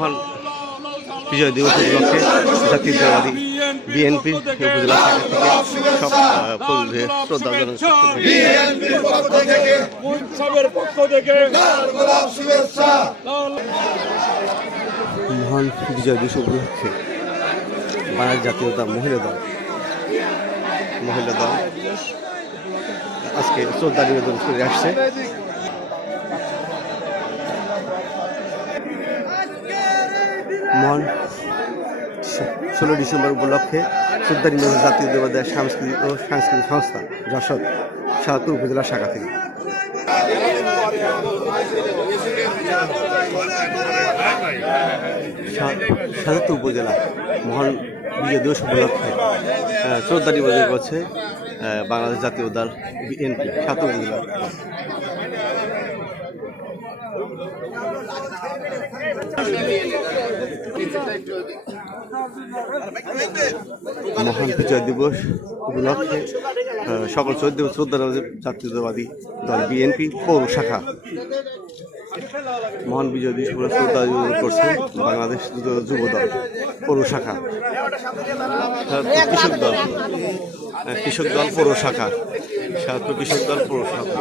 মহান বিজয় দিবস উপলক্ষে জাতীয়তাবাদী বিএনপি উপজেলা শাখা থেকে সব মহান বিজয় দিবস উপলক্ষে বাংলাদেশ জাতীয়তা মহিলা দল আজকে শ্রদ্ধা নিবেদন করে আসছে। মহান 16 ডিসেম্বর উপলক্ষে শ্রদ্ধা নিবেদন জাতীয়তাবাদী সাংস্কৃতিক সংস্থা যশোর সাহাদপুর উপজেলা শাখা থেকে। সাহাদপুর উপজেলা মহান বিজয় দিবস উপলক্ষে শ্রদ্ধা নিবেদন করছে বাংলাদেশ জাতীয় দল বিএনপি সাহাদপুর উপজেলা। মহান বিজয় দিবস উপলক্ষে সকল শ্রদ্ধা জাতীয়তাবাদী দল বিএনপি পৌর শাখা মহান বিজয় দিবস উপলক্ষে শ্রদ্ধা নিবেদন করছে বাংলাদেশ যুব দল পৌর শাখা, কৃষক দল পৌর শাখা, সাহাদপুর কৃষক দল পৌর শাখা।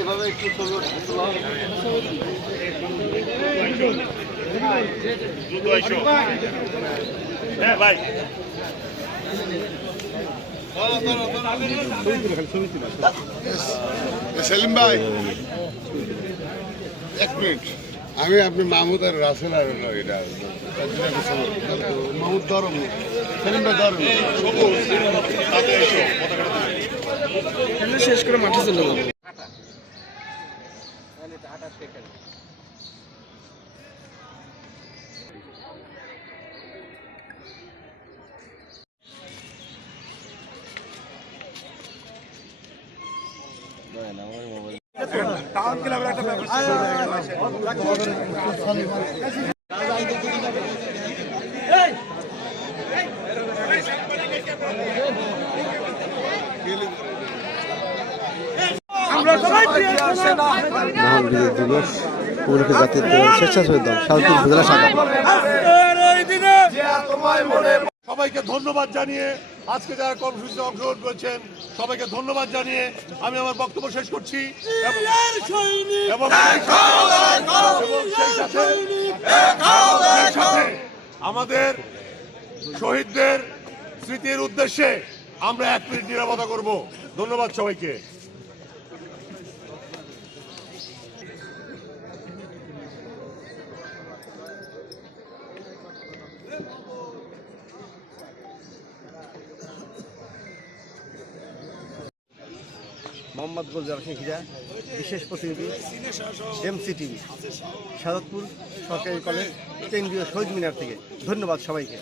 এভাবে একটু ভাই সেলিম ভাই এক মিনিট, আমি আপনি মাহমুদ আর রাসেল আর এটা মাহমুদ ধরম সেলিম ভাই ধরম শেষ করে মাঠে চলে যাবো। মহান বিজয় দিবস উপলক্ষে জাতীয় স্বেচ্ছাসেবী দল সাহাদপুর উপজেলা শাখা। সবাইকে ধন্যবাদ জানিয়ে আজকে যারা কর্মসূচিতে অংশগ্রহণ করেছেন সবাইকে ধন্যবাদ জানিয়ে আমি আমার বক্তব্য শেষ করছি এবং সেই সাথে আমাদের শহীদদের স্মৃতির উদ্দেশ্যে আমরা 1 মিনিট নীরবতা করব। ধন্যবাদ সবাইকে। মোহাম্মদ গুলজার খিজা, বিশেষ প্রতিনিধি MCTV, সাহাদপুর সরকারি কলেজ, কেন্দ্রীয় শহীদ মিনার থেকে। ধন্যবাদ সবাইকে।